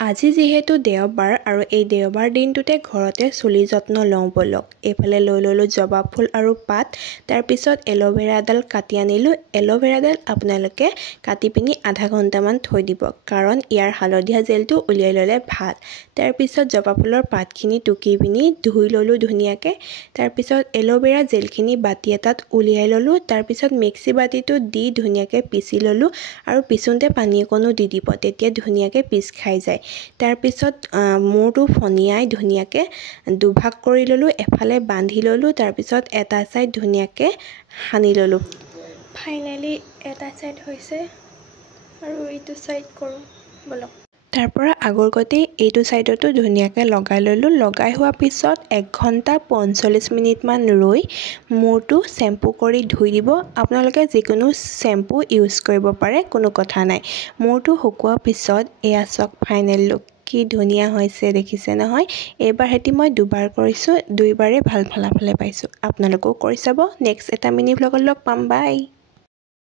আজি যিহেতু দেওবাৰ আৰু এই দেওবাৰ দিনটোতে ঘৰতে চুলি যত্ন লওঁ ব'লক। এইফালে লৈ ল'লোঁ জবা ফুল আৰু পাত, তাৰপিছত এল'ভেৰাডাল কাটি আনিলোঁ। এল'ভেৰাডাল আপোনালোকে কাটি পিনি আধা ঘণ্টামান থৈ দিব, কাৰণ ইয়াৰ হালধীয়া জেলটো উলিয়াই ল'লে ভাল। তাৰপিছত জবা ফুলৰ পাতখিনি টুকি পিনি ধুই ল'লোঁ ধুনীয়াকৈ। তাৰপিছত এল'ভেৰা জেলখিনি বাতি এটাত উলিয়াই ল'লোঁ। তাৰপিছত মিক্সি বাতিটো দি ধুনীয়াকৈ পিচি ল'লোঁ আৰু পিছোঁতে পানী অকণো দি দিব, তেতিয়া ধুনীয়াকৈ পিচ খাই যায়। তাৰপিছত মূৰটো ফণিয়াই ধুনীয়াকৈ দুভাগ কৰি ল'লোঁ, এফালে বান্ধি ল'লোঁ, তাৰপিছত এটা ছাইড ধুনীয়াকৈ সানি ল'লোঁ। ফাইনেলি এটা ছাইড হৈছে আৰু এইটো ছাইড কৰোঁ ব'লক। তাৰপৰা আগৰ গতেই এইটো ছাইডতো ধুনীয়াকৈ লগাই ল'লোঁ। লগাই হোৱাৰ পিছত 1 ঘণ্টা 45 মিনিটমান ৰৈ মূৰটো শ্বেম্পু কৰি ধুই দিব। আপোনালোকে যিকোনো শ্বেম্পু ইউজ কৰিব পাৰে, কোনো কথা নাই। মূৰটো শুকোৱাৰ পিছত এয়া চাওক ফাইনেল লুক, কি ধুনীয়া হৈছে দেখিছে নহয়। এইবাৰ সৈতে মই 2বাৰ কৰিছোঁ, 2বাৰেই ভাল ফলাফলে পাইছোঁ। আপোনালোকেও কৰি চাব। নেক্সট এটা মিনি ভ্লগত লগ পাম, বাই।